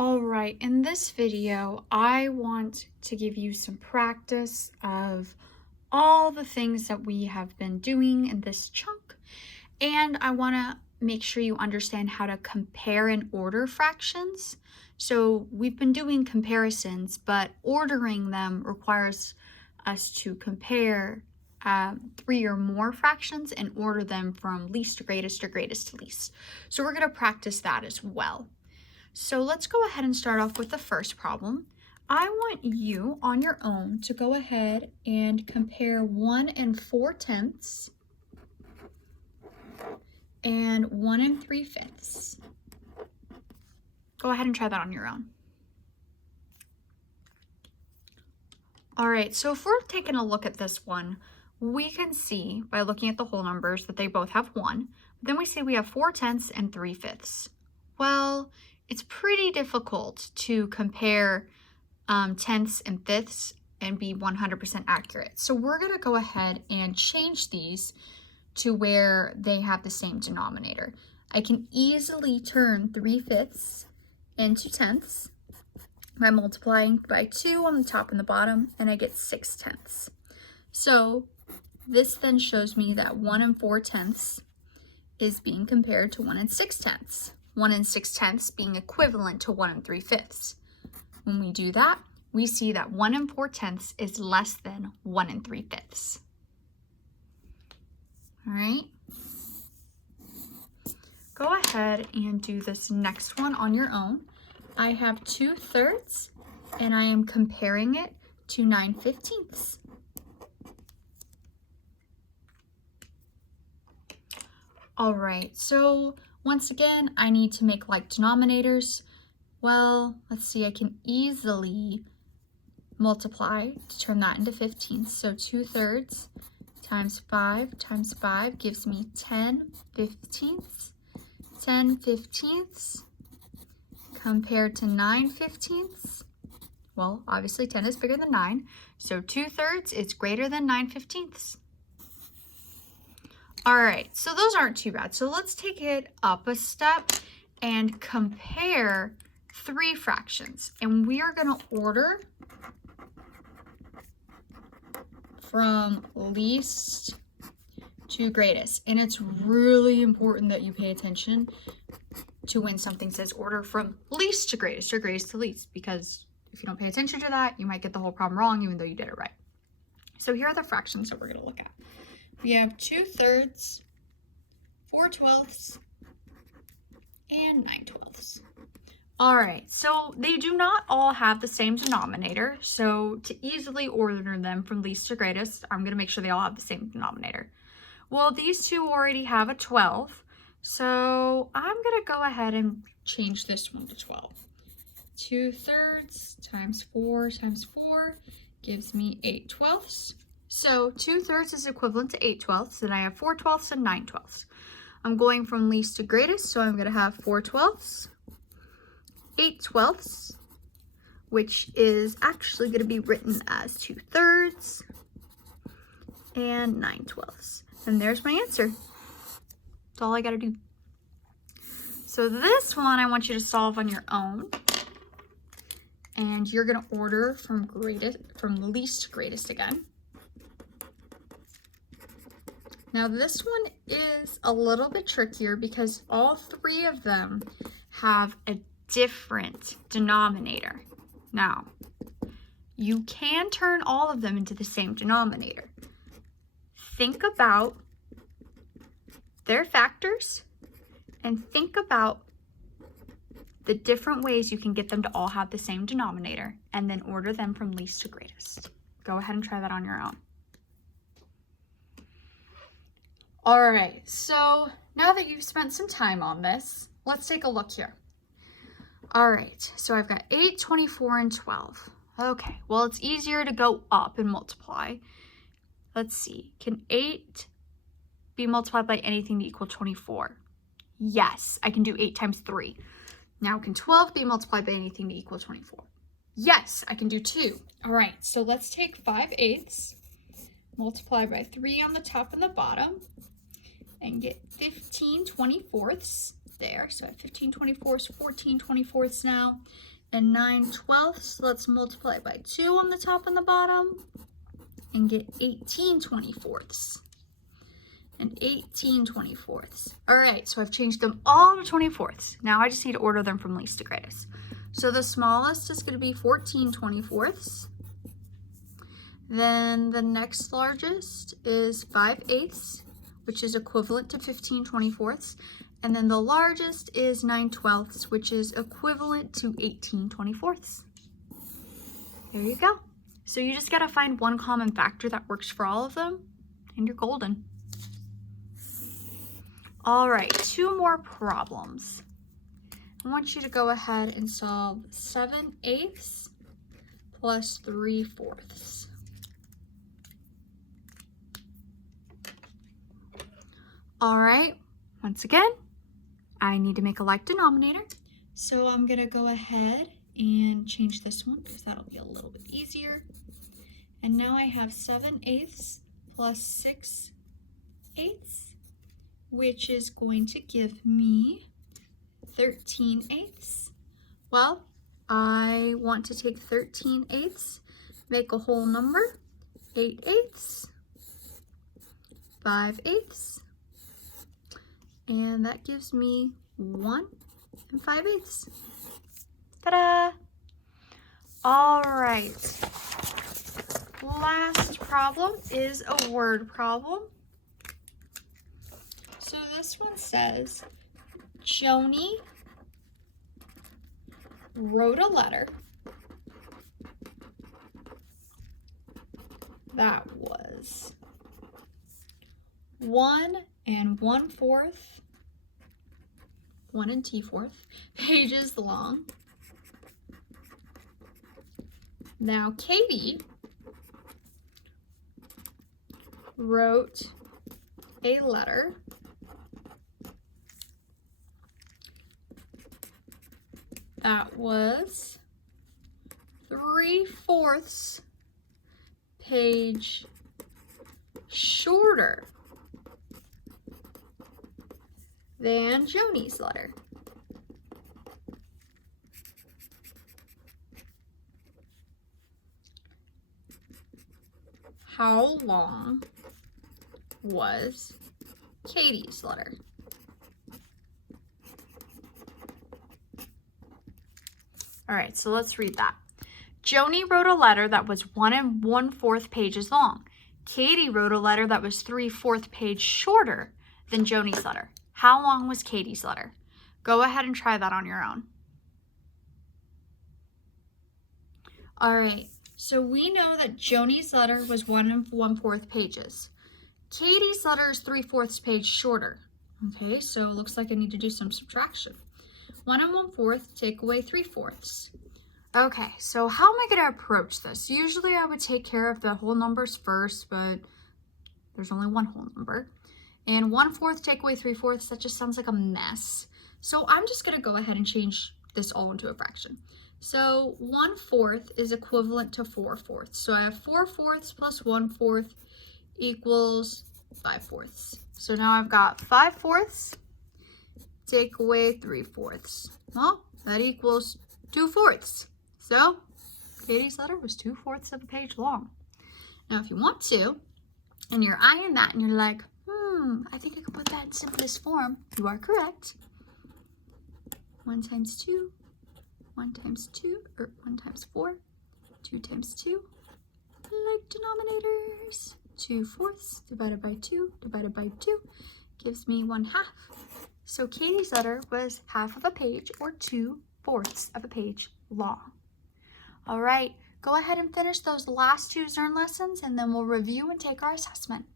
All right, in this video, I want to give you some practice of all the things that we have been doing in this chunk, and I want to make sure you understand how to compare and order fractions. So we've been doing comparisons, but ordering them requires us to compare 3 or more fractions and order them from least to greatest or greatest to least. So we're going to practice that as well. So let's go ahead and start off with the first problem. I want you on your own to go ahead and compare 1 4/10 and 1 3/5. Go ahead and try that on your own. All right, so if we're taking a look at this one, we can see by looking at the whole numbers that they both have 1. Then we see we have 4/10 and 3/5. Well, it's pretty difficult to compare tenths and fifths and be 100% accurate. So we're going to go ahead and change these to where they have the same denominator. I can easily turn 3/5 into tenths by multiplying by 2 on the top and the bottom, and I get 6/10. So this then shows me that 1 4/10 is being compared to 1 6/10. 1 6/10 being equivalent to 1 3/5. When we do that, we see that 1 4/10 is less than 1 3/5. All right. Go ahead and do this next one on your own. I have 2/3 and I am comparing it to 9/15. All right, so once again, I need to make like denominators. Well, let's see, I can easily multiply to turn that into 15. So 2/3 times 5 gives me 10/15. 10/15 compared to 9/15. Well, obviously 10 is bigger than 9. So 2/3 is greater than 9/15. All right, so those aren't too bad. So let's take it up a step and compare 3 fractions. And we are going to order from least to greatest. And it's really important that you pay attention to when something says order from least to greatest or greatest to least, because if you don't pay attention to that, you might get the whole problem wrong even though you did it right. So here are the fractions that we're going to look at. We have 2/3, 4/12, and 9/12. All right, so they do not all have the same denominator. So to easily order them from least to greatest, I'm going to make sure they all have the same denominator. Well, these two already have a 12, so I'm going to go ahead and change this one to 12. 2/3 times 4 gives me 8/12. So 2/3 is equivalent to 8/12, and I have 4/12 and 9/12. I'm going from least to greatest, so I'm going to have 4/12, 8/12, which is actually going to be written as 2/3, and 9/12. And there's my answer. That's all I got to do. So this one I want you to solve on your own. And you're going to order from least to greatest again. Now this one is a little bit trickier because all 3 of them have a different denominator. Now, you can turn all of them into the same denominator. Think about their factors and think about the different ways you can get them to all have the same denominator and then order them from least to greatest. Go ahead and try that on your own. All right, so now that you've spent some time on this, let's take a look here. All right, so I've got 8, 24, and 12. Okay, well, it's easier to go up and multiply. Let's see, can 8 be multiplied by anything to equal 24? Yes, I can do 8 times 3. Now, can 12 be multiplied by anything to equal 24? Yes, I can do 2. All right, so let's take 5/8, multiply by 3 on the top and the bottom, and get 15/24. there. So I have 15/24, 14/24 now, and 9/12. Let's multiply by 2 on the top and the bottom and get 18/24 and 18/24. All right, so I've changed them all to 24ths. Now I just need to order them from least to greatest. So the smallest is going to be 14/24. Then the next largest is 5/8, which is equivalent to 15/24. And then the largest is 9/12, which is equivalent to 18/24. There you go. So you just got to find one common factor that works for all of them, and you're golden. All right, 2 more problems. I want you to go ahead and solve 7/8 plus 3/4. All right, once again, I need to make a like denominator. So I'm gonna go ahead and change this one because that'll be a little bit easier. And now I have 7/8 plus 6/8, which is going to give me 13/8. Well, I want to take 13/8, make a whole number, 8/8, 5/8, and that gives me 1 and 5/8. Ta-da! All right. Last problem is a word problem. So this one says, Joni wrote a letter that was 1 1/4, 1 T4 pages long. Now Katie wrote a letter that was 3/4 page shorter than Joni's letter. How long was Katie's letter? All right, so let's read that. Joni wrote a letter that was 1 1/4 pages long. Katie wrote a letter that was 3/4 page shorter than Joni's letter. How long was Katie's letter? Go ahead and try that on your own. All right, so we know that Joni's letter was 1 1/4 pages. Katie's letter is 3/4 page shorter. Okay, so it looks like I need to do some subtraction. 1 1/4, take away 3/4. Okay, so how am I going to approach this? Usually I would take care of the whole numbers first, but there's only one whole number. And 1/4, take away 3/4, that just sounds like a mess. So I'm just going to go ahead and change this all into a fraction. So 1/4 is equivalent to 4/4. So I have 4/4 plus 1/4 equals 5/4. So now I've got 5/4, take away 3/4. Well, that equals 2/4. So Katie's letter was 2/4 of a page long. Now, if you want to, and you're eyeing that and you're like, I think I could put that in simplest form, you are correct. 1 times 2, 1 times 2, or 1 times 4, 2 times 2, like denominators. 2/4 divided by 2 divided by 2 gives me 1/2. So Katie's letter was 1/2 of a page, or 2/4 of a page long. All right, go ahead and finish those last 2 Zern lessons, and then we'll review and take our assessment.